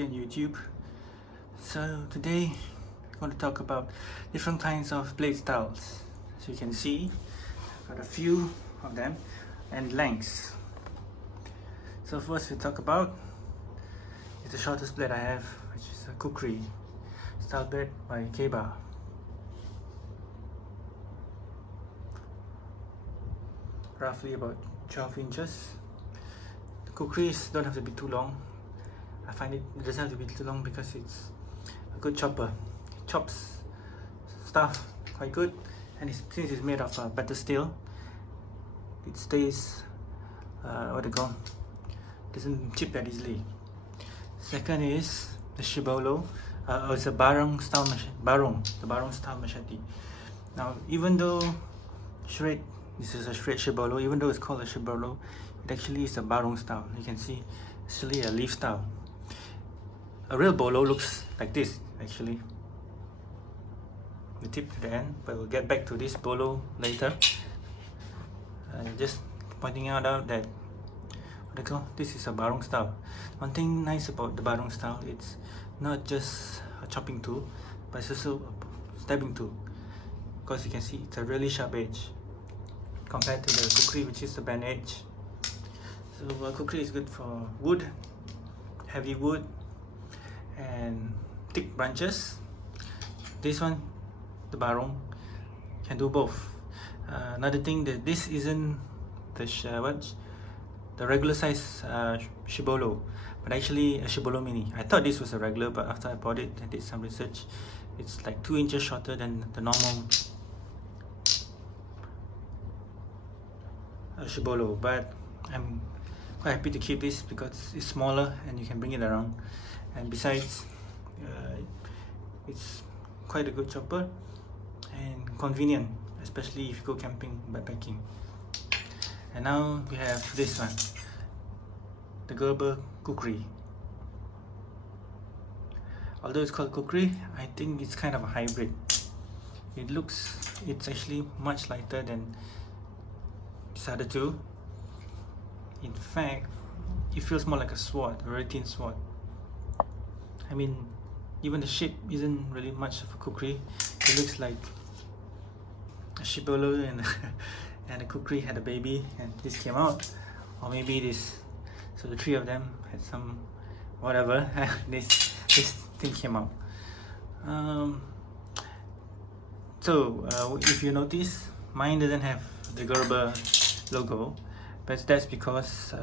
in YouTube. So today I'm going to talk about different kinds of blade styles. So you can see I've got a few of them and lengths. So first we talk about is the shortest blade I have, which is a kukri style blade by Keba. Roughly about 12 inches. The kukris don't have to be too long. I find it doesn't have to be too long because it's a good chopper. It chops stuff quite good, and since it's made of better steel, it stays doesn't chip that easily. Second is the shibolo. It's a barong style machete. Now, even though this is a shred shibolo, even though it's called a shibolo, it actually is a barong style. You can see it's actually a leaf style. A real bolo looks like this actually, the tip to the end, but we'll get back to this bolo later. Just pointing out that this is a barong style. One thing nice about the barong style, it's not just a chopping tool, but it's also a stabbing tool, because you can see it's a really sharp edge compared to the kukri, which is the bend edge. So kukri is good for wood, heavy wood and thick branches. This one, the barong, can do both. Another thing, that this isn't the regular size shibolo, but actually a shibolo mini. I thought this was a regular, but after I bought it and did some research, it's like 2 inches shorter than the normal shibolo. But I'm quite happy to keep this because it's smaller and you can bring it around, and besides it's quite a good chopper and convenient, especially if you go camping, backpacking. And now we have this one, the Gerber kukri. Although it's called kukri, I think it's kind of a hybrid. It's actually much lighter than these other two. In fact, it feels more like a sword, a very thin sword. I mean, even the shape isn't really much of a kukri. It looks like a shibolo and and the kukri had a baby and this came out, or maybe this. So the three of them had some whatever. this thing came out. If you notice, mine doesn't have the Gerber logo, but that's because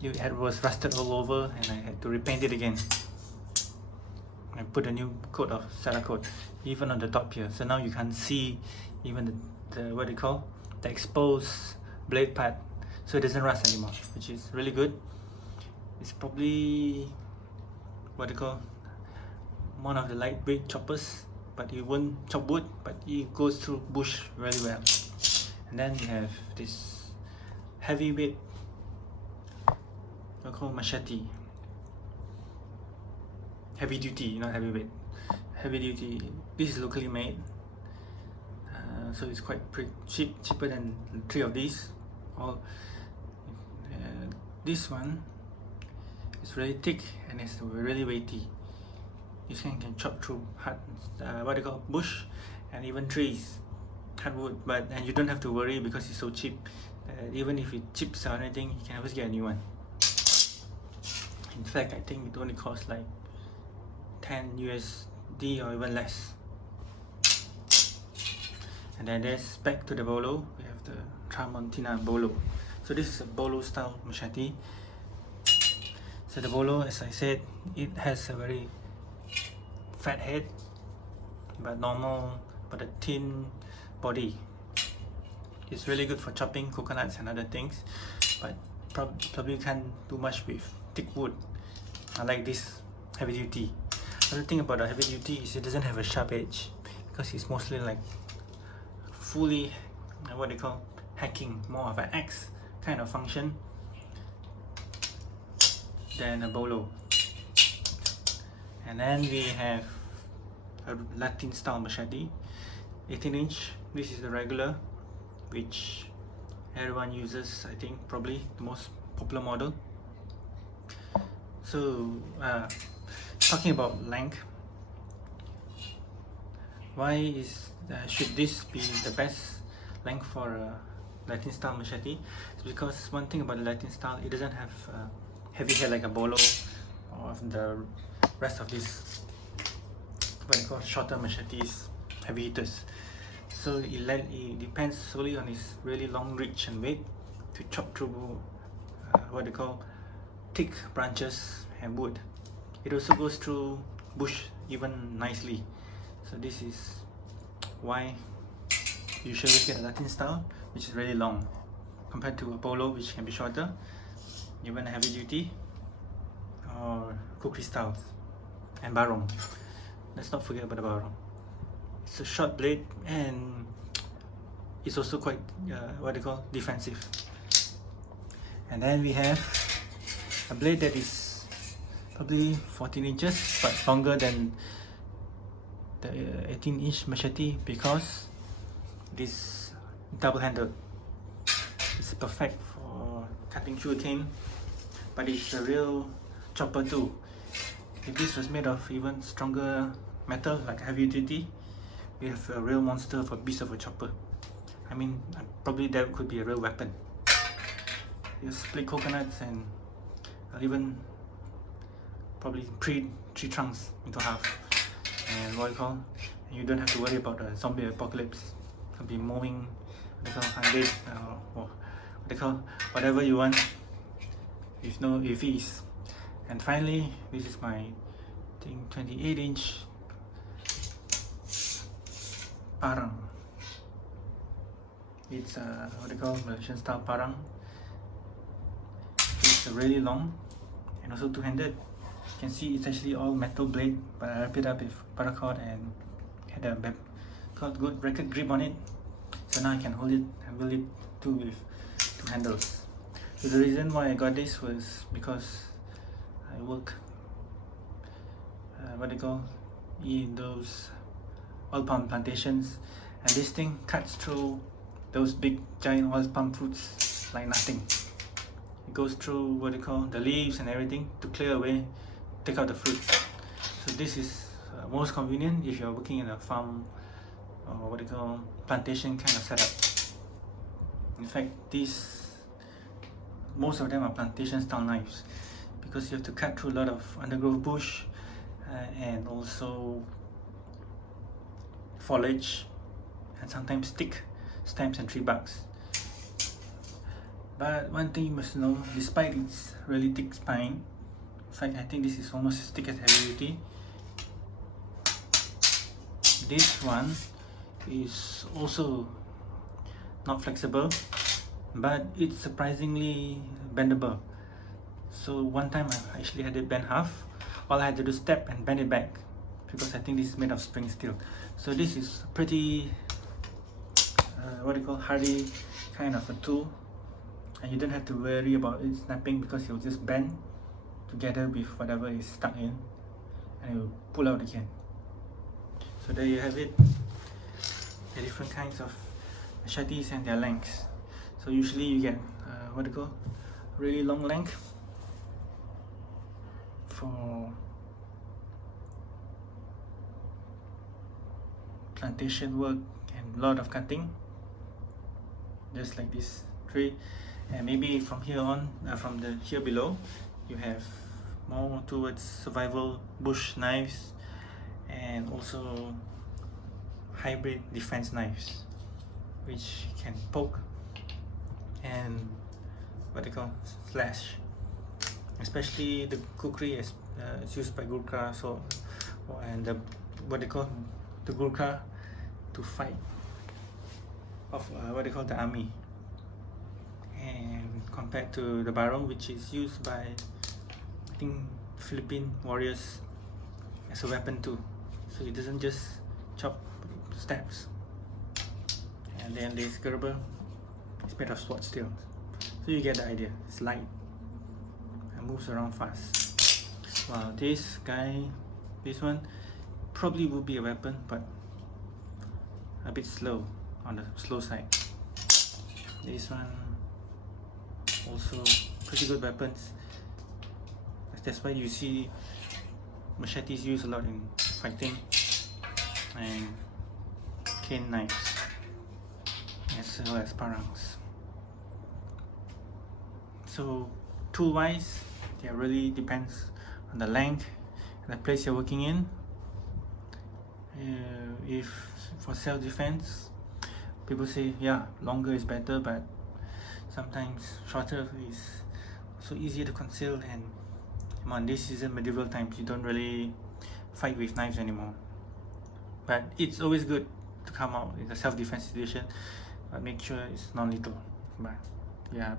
it was rusted all over and I had to repaint it again. I put a new coat of Cerakote even on the top here, so now you can't see even the exposed blade pad, so it doesn't rust anymore, which is really good. It's probably one of the lightweight choppers, but it won't chop wood, but it goes through bush really well. And then we have this heavyweight machete. Heavy duty, not heavyweight. Heavy duty. This is locally made, so it's quite cheaper than 3 of these. This one is really thick and it's really weighty. This can chop through bush and even trees, hardwood. And you don't have to worry because it's so cheap. Even if it chips or anything, you can always get a new one. In fact, I think it only costs like 10 USD or even less. And then there's back to the bolo. We have the Tramontina bolo. So this is a bolo style machete. So the bolo, as I said, it has a very fat head, but a thin body. It's really good for chopping coconuts and other things, but probably can't do much with thick wood. I like this heavy duty. Another thing about a heavy duty is it doesn't have a sharp edge, because it's mostly like fully hacking, more of an axe kind of function than a bolo. And then we have a Latin style machete, 18 inch. This is the regular, which everyone uses. I think probably the most popular model. So talking about length, why should this be the best length for a Latin style machete? It's because one thing about the Latin style, it doesn't have heavy head like a bolo or the rest of these what they call shorter machetes, heavy hitters. So it depends solely on its really long reach and weight to chop through what they call thick branches and wood. It also goes through bush even nicely. So this is why you should always get a Latin style, which is really long, compared to a polo, which can be shorter, even heavy duty, or kukri styles, and barong. Let's not forget about the barong. It's a short blade and it's also quite what they call defensive. And then we have a blade that is probably 14 inches but longer than the 18-inch machete because this double-handed. It's perfect for cutting sugarcane, but it's a real chopper too. If this was made of even stronger metal like heavy duty, we have a real monster of a beast of a chopper. I mean, probably that could be a real weapon. You split coconuts and I'll even probably tree trunks into half, and what you call, and you don't have to worry about the zombie apocalypse. You'll be mowing what they call undead, or what they call whatever you want with ease. And finally, this is my 28-inch parang. It's what they call Malaysian style parang. It's really long and also two-handed. You can see it's actually all metal blade, but I wrap it up with paracord and had a good bracket grip on it. So now I can hold it and wield it too with two handles. So the reason why I got this was because I work what they call in those oil palm plantations, and this thing cuts through those big giant oil palm fruits like nothing. It goes through what they call the leaves and everything to clear away, take out the fruit. So this is most convenient if you're working in a farm or what they call plantation kind of setup. In fact, most of them are plantation style knives because you have to cut through a lot of undergrowth bush and also foliage and sometimes stick stems and tree barks. But one thing you must know, despite its really thick spine, in fact I think this is almost as thick as heavy duty, this one is also not flexible, but it's surprisingly bendable. So one time I actually had it bent half. All I had to do is step and bend it back because I think this is made of spring steel. So this is pretty what do you call hardy kind of a tool, and you don't have to worry about it snapping because it will just bend together with whatever is stuck in and it will pull out again. So there you have it, the different kinds of machetes and their lengths. So usually you get what do you call really long length for plantation work and a lot of cutting, just like this tree. And maybe from here on, from here below, you have more towards survival bush knives and also hybrid defense knives, which can poke and what they call slash. Especially the kukri is used by Gurkha, so and what they call the Gurkha to fight of what they call the army, and compared to the barong, which is used by I think Philippine warriors as a weapon too. So it doesn't just chop, it stabs. And then this gerber is made of sword steel. So you get the idea. It's light and moves around fast. Wow, this one probably would be a weapon, but a bit slow, on the slow side. This one also pretty good weapons. That's why you see machete is used a lot in fighting, and cane knives as well as parangs. So tool wise, it really depends on the length and the place you're working in. If for self-defense, people say yeah, longer is better, but sometimes shorter is so easier to conceal. And come on, this isn't medieval times, you don't really fight with knives anymore. But it's always good to come out in a self-defense situation, but make sure it's non-lethal. But yeah,